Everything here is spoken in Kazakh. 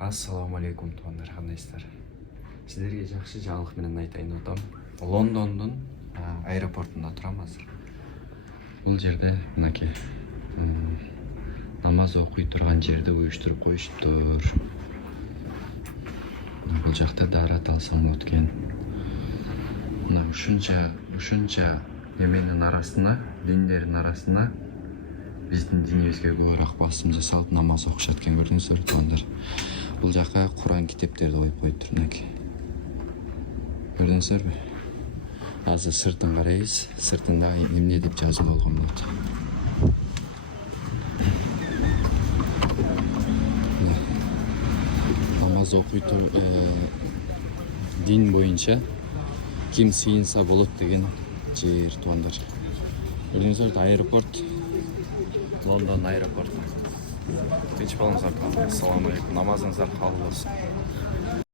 Ассаламу алейкум туғандар, қандайсыздар? Сіздерге жақсы жаңалық менен айтайын деп отырмын. Лондондун аэропортунда турам азыр. Бұл жерде мынакей намаз окуй турган жерди уюштуруп коюшуптур. Бул жакта даарат алсам болот экен. Мына ушунча эменин арасына, диндердин арасына биздин динибизге көбүрөөк басым жасалып намаз окушат экен, көрдүңүздөр туугандар. Бул жака Куран китептерди коюп коюптур мынакей. Көрдүңүздөрбү? Азыр сыртын карайбыз. Сыртында эмне деп жазылып болгон болот. Намаз окуй дин боюнча ким сыйынса болот деген жер туугандар. Көрдүңүздөр, аэропорт. Лондон аэропорту. Tinch болуңуздар. Ассаламу алейкум. Намазыңыздар кабыл болсун.